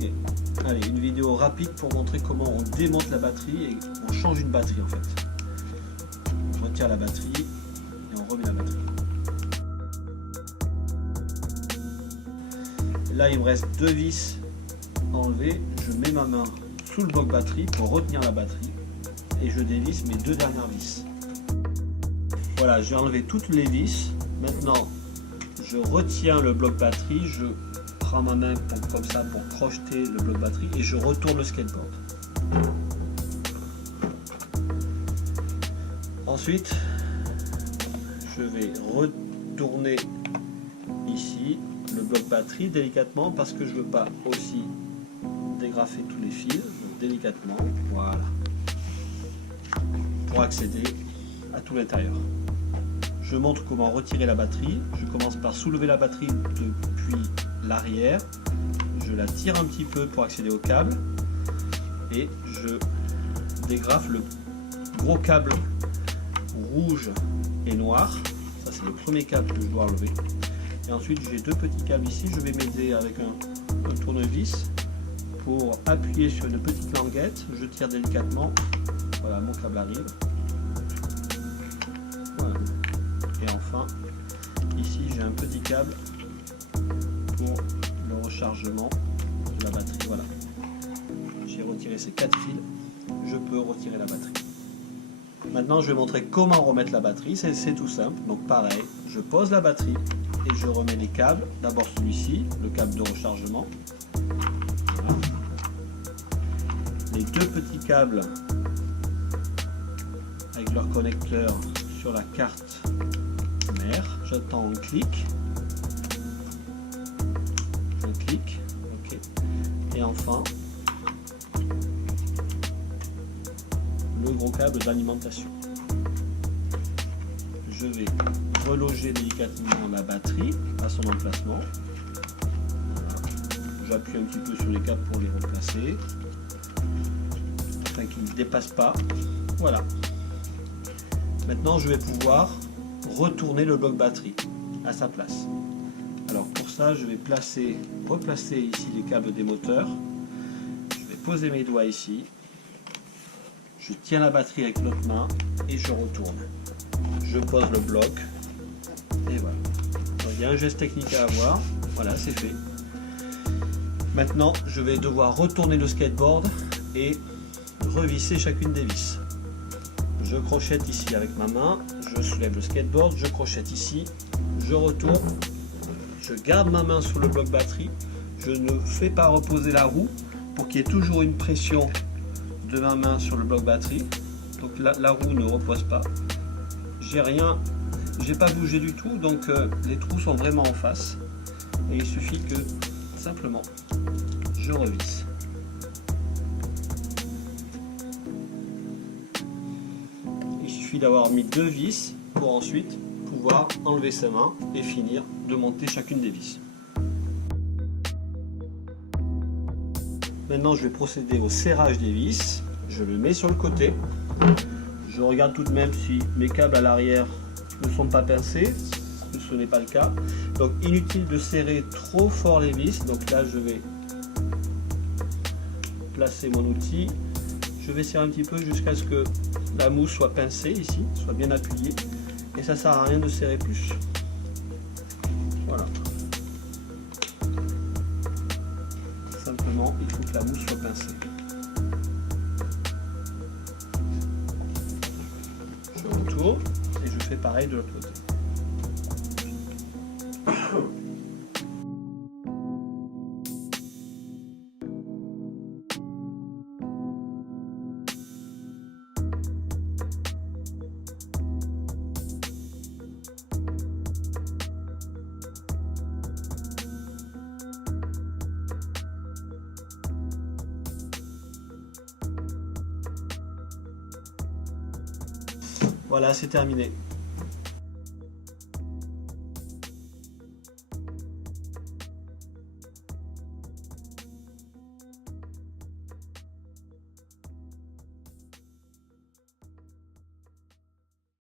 Ok. Allez, une vidéo rapide pour montrer comment on démonte la batterie et on change une batterie en fait. On retire la batterie et on remet la batterie. Là, il me reste 2 vis enlevées. Je mets ma main sous le bloc batterie pour retenir la batterie et je dévisse mes 2 dernières vis. Voilà, j'ai enlevé toutes les vis. Maintenant, je retiens le bloc batterie, je prends ma main comme ça pour crocheter le bloc batterie et je retourne le skateboard. Ensuite, je vais retourner ici le bloc batterie délicatement parce que je ne veux pas aussi dégrafer tous les fils. Donc délicatement, voilà, pour accéder à tout l'intérieur. Je montre comment retirer la batterie. Je commence par soulever la batterie depuis l'arrière. Je la tire un petit peu pour accéder au câble. Et je dégrafe le gros câble rouge et noir. Ça c'est le premier câble que je dois enlever. Et ensuite j'ai 2 petits câbles ici. Je vais m'aider avec un tournevis pour appuyer sur une petite languette. Je tire délicatement. Voilà, mon câble arrive. Voilà. Et enfin, ici j'ai un petit câble pour le rechargement de la batterie. Voilà. J'ai retiré ces 4 fils. Je peux retirer la batterie. Maintenant, je vais montrer comment remettre la batterie. C'est tout simple. Donc pareil, je pose la batterie et je remets les câbles. D'abord celui-ci, le câble de rechargement. Voilà. Les 2 petits câbles avec leur connecteur sur la carte mère. J'attends un clic. Ok. Et enfin, le gros câble d'alimentation. Je vais reloger délicatement la batterie à son emplacement. Voilà. J'appuie un petit peu sur les câbles pour les replacer afin qu'ils ne dépassent pas. Voilà. Maintenant, je vais pouvoir retourner le bloc batterie à sa place. Alors pour ça, je vais replacer ici les câbles des moteurs. Je vais poser mes doigts ici. Je tiens la batterie avec l'autre main et je retourne. Je pose le bloc et voilà. Donc, il y a un geste technique à avoir. Voilà, c'est fait. Maintenant, je vais devoir retourner le skateboard et revisser chacune des vis. Je crochette ici avec ma main, je soulève le skateboard, je crochette ici, je retourne, je garde ma main sur le bloc batterie, je ne fais pas reposer la roue pour qu'il y ait toujours une pression de ma main sur le bloc batterie. Donc la roue ne repose pas. J'ai pas bougé du tout, donc les trous sont vraiment en face. Et il suffit que simplement je revisse. Il suffit d'avoir mis 2 vis pour ensuite pouvoir enlever sa main et finir de monter chacune des vis. Maintenant, je vais procéder au serrage des vis. Je le mets sur le côté. Je regarde tout de même si mes câbles à l'arrière ne sont pas pincés. Ce n'est pas le cas. Donc, inutile de serrer trop fort les vis. Donc là, je vais placer mon outil. Je vais serrer un petit peu jusqu'à ce que la mousse soit pincée ici, soit bien appuyée. Et ça ne sert à rien de serrer plus. Voilà. Simplement, il faut que la mousse soit pincée. Je retourne et je fais pareil de l'autre côté. Voilà, c'est terminé.